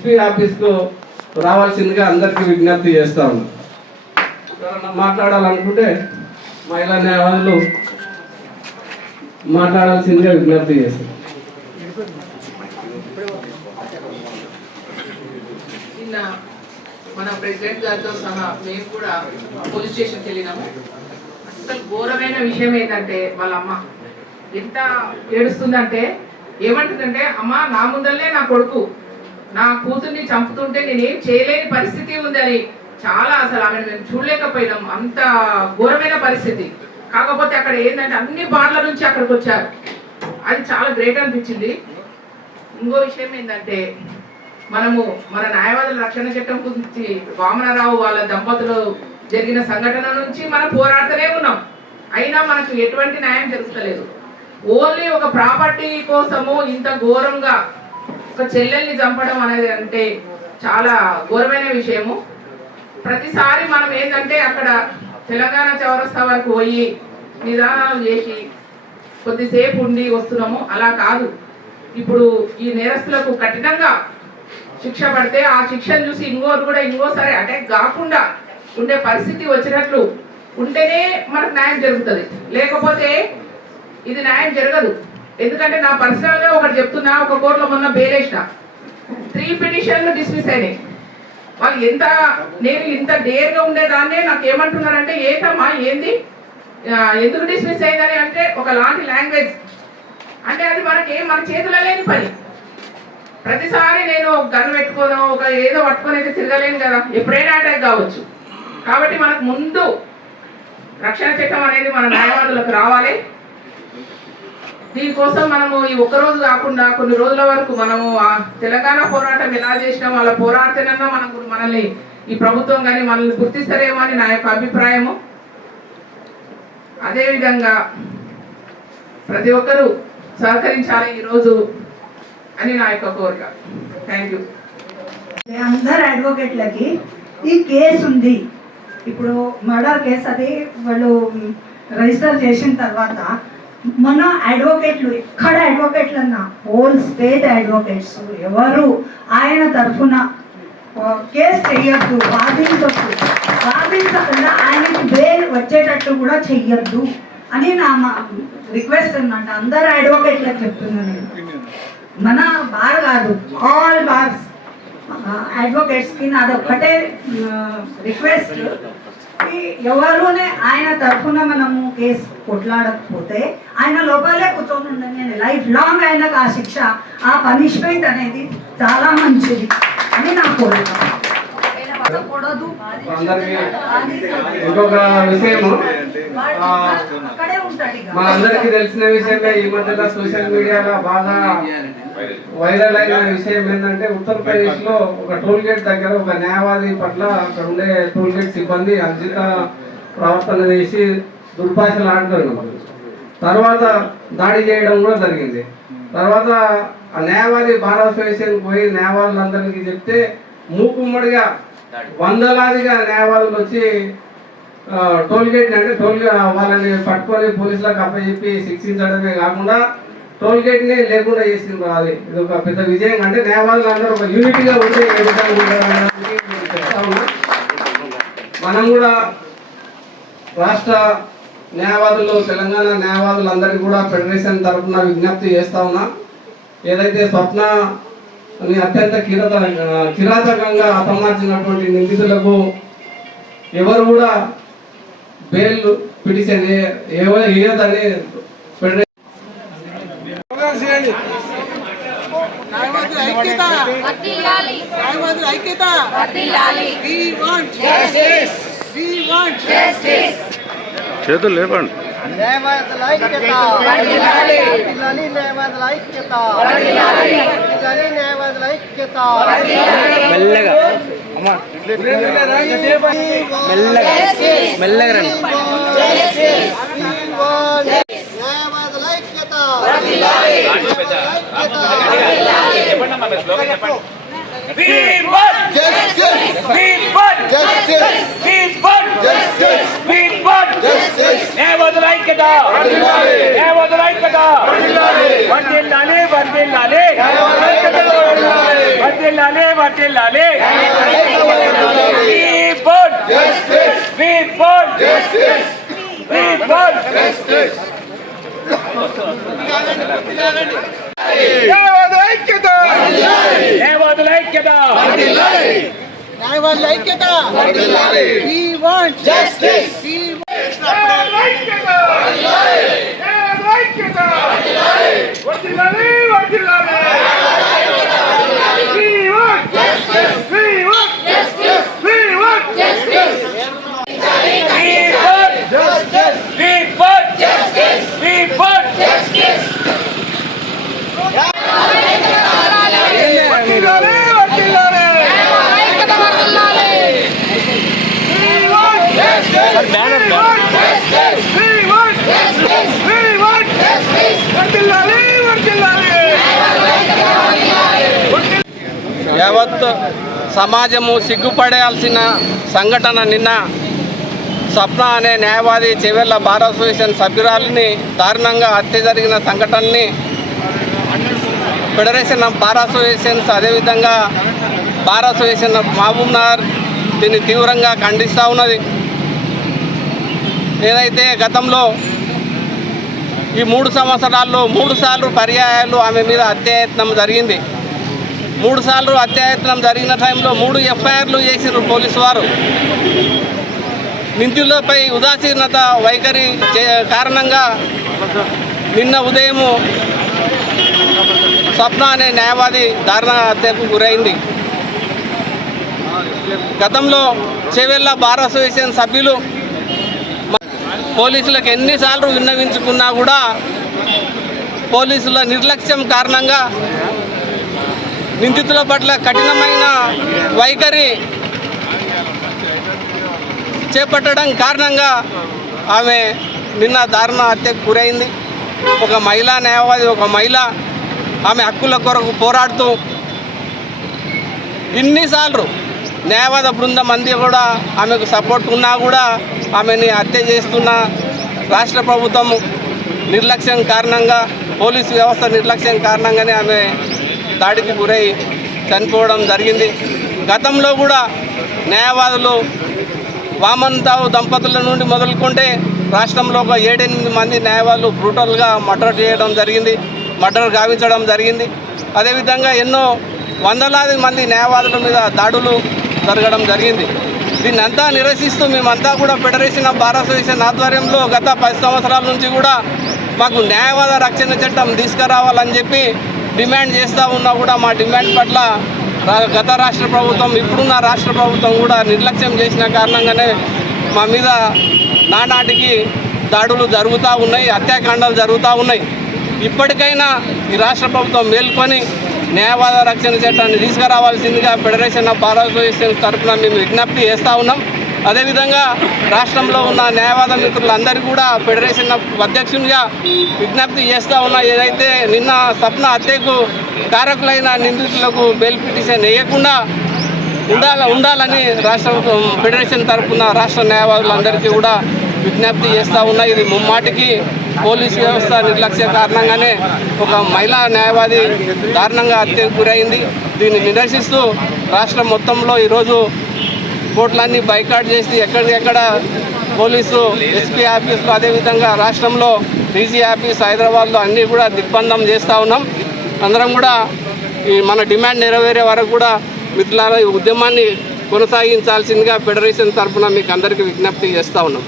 SP ఆఫీస్కు రావాల్సిందిగా అందరికీ విజ్ఞప్తి చేస్తా ఉన్నాం. ఎవరన్నా మాట్లాడాలనుకుంటే మహిళా న్యాయవాదులు మాట్లాడాల్సిందిగా విజ్ఞప్తి చేస్తాను నిన్న మన ప్రెసిడెంట్ గారితో సహా మేము కూడా పోలీస్ స్టేషన్కి వెళ్ళినాము. అసలు ఘోరమైన విషయం ఏంటంటే వాళ్ళ అమ్మ. ఎంత ఏడుస్తుందంటే ఏమంటుందంటే అమ్మ నా ముందరనే నా కొడుకు. నా కూతుర్ని చంపుతుంటే నేనేం చేయలేని పరిస్థితి ఉందని చాలా అసలు ఆమెను మేము చూడలేకపోయినాం. అంత ఘోరమైన పరిస్థితి. కాకపోతే అక్కడ ఏంటంటే అన్ని బార్ల నుంచి అక్కడికి వచ్చారు. అది చాలా గ్రేట్ అనిపించింది. ఇంకో విషయం ఏంటంటే మనము మన న్యాయవాదుల రక్షణ చట్టం గురించి వామనరావు వాళ్ళ దంపతులు జరిగిన సంఘటన నుంచి మనం పోరాడుతూనే ఉన్నాం. అయినా మనకు ఎటువంటి న్యాయం జరుగుతలేదు. ఓన్లీ ఒక ప్రాపర్టీ కోసము ఇంత ఘోరంగా ఒక చెల్లెల్ని చంపడం అనేది అంటే చాలా ఘోరమైన విషయము. ప్రతిసారి మనం ఏంటంటే అక్కడ తెలంగాణ చౌరస్తా వరకు పోయి నిదానాలు చేసి కొద్దిసేపు ఉండి వస్తున్నాము. అలా కాదు. ఇప్పుడు ఈ నేరస్తులకు కఠినంగా శిక్ష పడితే ఆ శిక్షను చూసి ఇంకోరు కూడా ఇంకోసారి అటాక్ కాకుండా ఉండే పరిస్థితి వచ్చినట్లు ఉంటేనే మనకు న్యాయం జరుగుతుంది. లేకపోతే ఇది న్యాయం జరగదు. ఎందుకంటే నా పర్సనల్గా ఒకటి చెప్తున్నా ఒక కోర్టులో మొన్న బెయిల్ త్రీ పిటిషన్లు డిస్మిస్ అయినాయి. వాళ్ళు ఎంత నేను ఇంత డేర్గా ఉండేదాన్నే నాకు ఏమంటున్నారంటే ఏంటమ్మా ఏంది? ఎందుకు డిస్మిస్ అయిందని? అంటే ఒక లాంటి లాంగ్వేజ్ అంటే అది మనకి మన చేతిలో లేని పని. ప్రతిసారి నేను గన్ పెట్టుకోను ఒక ఏదో పట్టుకొని అయితే తిరగలేను కదా. ఎప్పుడైనా అటాక్ కావచ్చు. కాబట్టి మనకు ముందు రక్షణ చట్టం అనేది మన న్యాయవాదులకు రావాలి. దీనికోసం మనము ఈ ఒక్క రోజు కాకుండా కొన్ని రోజుల వరకు మనము ఆ తెలంగాణ పోరాటం ఎలా చేసినాం వాళ్ళ పోరాడితేనన్నా మనకు మనల్ని ఈ ప్రభుత్వం కానీ మనల్ని గుర్తిస్తారేమో అని నా యొక్క అభిప్రాయము. అదేవిధంగా ప్రతి ఒక్కరూ సహకరించాలి ఈరోజు అని నా యొక్క కోరిక. థ్యాంక్ యూ అందరు అడ్వకేట్లకి ఈ కేసు ఉంది. ఇప్పుడు మర్డర్ కేసు అది వాళ్ళు రిజిస్టర్ చేసిన తర్వాత మన అడ్వకేట్లు ఎక్కడ అడ్వకేట్లు హోల్ స్టేట్ అడ్వకేట్స్ ఎవరు? ఆయన తరఫున కేసు చెయ్యొద్దు వాదించొద్దు వాదించకుండా ఆయనకి బెయిల్ వచ్చేటట్టు కూడా చెయ్యొద్దు అని నా రిక్వెస్ట్ అన్నమాట. అందరు అడ్వకేట్లకు చెప్తున్నాను నేను. మన బార్ కాదు ఆల్ బార్స్ అడ్వకేట్స్కి నాది ఒక్కటే రిక్వెస్ట్ ఎవరునే ఆయన తరఫున మనము కేసు కొట్లాడకపోతే ఆయన లోపలే కూర్చొని ఉండండి. నేను లైఫ్ లాంగ్ ఆయనకు ఆ శిక్ష ఆ పనిష్మెంట్ అనేది చాలా మంచిది అని నా కోరిక. ఇంకొక విషయము. ఇక. మనందరికీ తెలిసిన విషయమే ఈ మధ్యలో సోషల్ మీడియాలో బాగా వైరల్ అయిన విషయం ఏంటంటే ఉత్తరప్రదేశ్లో ఒక టోల్ గేట్ దగ్గర ఒక న్యాయవాది పట్ల అక్కడ ఉండే టోల్ గేట్ సిబ్బంది అంజిత ప్రవర్తన చేసి దుర్భాషలు ఆడుతున్నారు. తర్వాత దాడి చేయడం కూడా జరిగింది. తర్వాత ఆ న్యాయవాది బార్ అసోసియేషన్ పోయి న్యాయవాదులందరికీ చెప్తే మూకుమ్మడిగా వందలాదిగా న్యాయవాదులు వచ్చి టోల్ గేట్ అంటే టోల్ వాళ్ళని పట్టుకొని పోలీసులకు అప్పచెప్పి శిక్షించడమే కాకుండా టోల్ గేట్ని లేకుండా చేసింది అది. ఇది ఒక పెద్ద విజయం. అంటే న్యాయవాదులు అందరూ ఒక యూనిటీగా ఉంటే ఏ మనం కూడా రాష్ట్ర న్యాయవాదులు తెలంగాణ న్యాయవాదులందరికీ కూడా ఫెడరేషన్ తరఫున విజ్ఞప్తి చేస్తా ఉన్నా. ఏదైతే స్వప్న అని అత్యంత కిరాత కిరాతకంగా అపమార్చినటువంటి నిందితులకు ఎవరు కూడా బెయిల్ పిటిషన్ ఐక్యత. want చేతులు లేపండి. న్యాయవాదుల ఐక్యత వర్ధిల్లాలి న్యాయవాదుల ఐక్యత వర్ధిల్లాలి న్యాయవాదుల ఐక్యత మెల్లగా అమ్మా మెల్లగా మెల్లగా రండి న్యాయవాదుల ఐక్యత న్యాయవాదుల ఐక్యత వర్దిల్లాలి వర్దిల్లాలి వర్దిల్లాలి We vote. We vote. We vote. న్యాయవాదుల ఐక్యత న్యాయవాదుల ఐక్యత న్యాయవాదుల ఐక్యత We want justice. We న్యాయవాదుల ఐక్యత న్యాయవాదుల ఐక్యత వర్దిల్లాలి వర్దిల్లాలి We want justice. We want justice. We want justice. We want justice. We want justice. We want justice. వర్దిల్లాలి వర్దిల్లాలి We want justice. We want justice. We want justice. We want justice. వర్దిల్లాలి వర్దిల్లాలి యావత్ సమాజము సిగ్గుపడాల్సిన సంఘటన నిన్న స్వప్న అనే న్యాయవాది చెవెళ్ళ బార్ అసోసియేషన్ సభ్యురాలిని దారుణంగా హత్య జరిగిన సంఘటనని ఫెడరేషన్ ఆఫ్ బార్ అసోసియేషన్స్ అదేవిధంగా bar association of Mahabubnagar దీన్ని తీవ్రంగా ఖండిస్తూ ఉన్నది. ఏదైతే గతంలో ఈ మూడు సంవత్సరాల్లో మూడు సార్లు పర్యాయాలు ఆమె మీద హత్యాయత్నం జరిగింది. మూడు సార్లు హత్యాయత్నం జరిగిన టైంలో మూడు ఎఫ్ఐఆర్లు చేసినారు పోలీసు వారు. నిందితులపై ఉదాసీనత వైఖరి చే- కారణంగా నిన్న ఉదయము స్వప్న అనే న్యాయవాది దారుణ హత్యకు గురైంది. గతంలో చెవెళ్ళ బార్ అసోసియేషన్ సభ్యులు పోలీసులకు ఎన్నిసార్లు విన్నవించుకున్నా కూడా పోలీసుల నిర్లక్ష్యం కారణంగా నిందితుల పట్ల కఠినమైన వైఖరి చేపట్టడం కారణంగా ఆమె నిన్న దారుణ హత్యకు గురైంది. ఒక మహిళా న్యాయవాది ఒక మహిళ ఆమె హక్కుల కొరకు పోరాడుతూ ఇన్నిసార్లు న్యాయవాద బృందం మంది కూడా ఆమెకు సపోర్ట్ ఉన్నా కూడా ఆమెని హత్య చేస్తున్న రాష్ట్ర ప్రభుత్వం నిర్లక్ష్యం కారణంగా పోలీసు వ్యవస్థ నిర్లక్ష్యం కారణంగానే ఆమె దాడికి గురై చనిపోవడం జరిగింది. గతంలో కూడా న్యాయవాదులు వామన్ వామన్తావు దంపతుల నుండి మొదలుకుంటే రాష్ట్రంలో ఒక ఏడెనిమిది మంది న్యాయవాదులు బ్రూటల్గా మర్డర్ చేయడం జరిగింది మర్డర్ గావించడం జరిగింది. అదేవిధంగా ఎన్నో వందలాది మంది న్యాయవాదుల మీద దాడులు జరగడం జరిగింది. దీన్ని అంతా నిరసిస్తూ మేమంతా కూడా ఫెడరేషన్ ఆఫ్ భారతదేశం ఆధ్వర్యంలో గత పది సంవత్సరాల నుంచి కూడా మాకు న్యాయవాద రక్షణ చట్టం తీసుకురావాలని చెప్పి డిమాండ్ చేస్తూ ఉన్నా కూడా మా డిమాండ్ పట్ల గత రాష్ట్ర ప్రభుత్వం ఇప్పుడున్న రాష్ట్ర ప్రభుత్వం కూడా నిర్లక్ష్యం చేసిన కారణంగానే మా మీద నానాటికి దాడులు జరుగుతూ ఉన్నాయి హత్యాకాండాలు జరుగుతూ ఉన్నాయి. ఇప్పటికైనా ఈ రాష్ట్ర ప్రభుత్వం మేల్కొని న్యాయవాద రక్షణ చట్టాన్ని తీసుకురావాల్సిందిగా ఫెడరేషన్ ఆఫ్ బార్ అసోసియేషన్ తరఫున మేము విజ్ఞప్తి చేస్తూ ఉన్నాం. అదేవిధంగా రాష్ట్రంలో ఉన్న న్యాయవాద మిత్రులందరికీ కూడా ఫెడరేషన్ అధ్యక్షునిగా విజ్ఞప్తి చేస్తూ ఉన్నా ఏదైతే నిన్న స్వప్న హత్యకు కారకులైన నిందితులకు బెయిల్ పిటిషన్ వేయకుండా ఉండాల ఉండాలని రాష్ట్ర ఫెడరేషన్ తరఫున రాష్ట్ర న్యాయవాదులందరికీ కూడా విజ్ఞప్తి చేస్తూ ఉన్నా. ఇది ముమ్మాటికి పోలీస్ వ్యవస్థ నిర్లక్ష్య కారణంగానే ఒక మహిళా న్యాయవాది దారుణంగా హత్యకు గురైంది. దీన్ని నిరసిస్తూ రాష్ట్రం మొత్తంలో ఈరోజు కోట్లన్నీ బైకాట్ చేసి ఎక్కడికెక్కడ పోలీసు ఎస్పీ ఆఫీసులు అదేవిధంగా రాష్ట్రంలో డీజీ ఆఫీస్ హైదరాబాద్లో అన్నీ కూడా దిగ్బంధం చేస్తూ ఉన్నాం. అందరం కూడా ఈ మన డిమాండ్ నెరవేరే వరకు కూడా మిత్రులారా ఈ ఉద్యమాన్ని కొనసాగించాల్సిందిగా ఫెడరేషన్ తరఫున మీకు అందరికీ విజ్ఞప్తి చేస్తూ ఉన్నాం.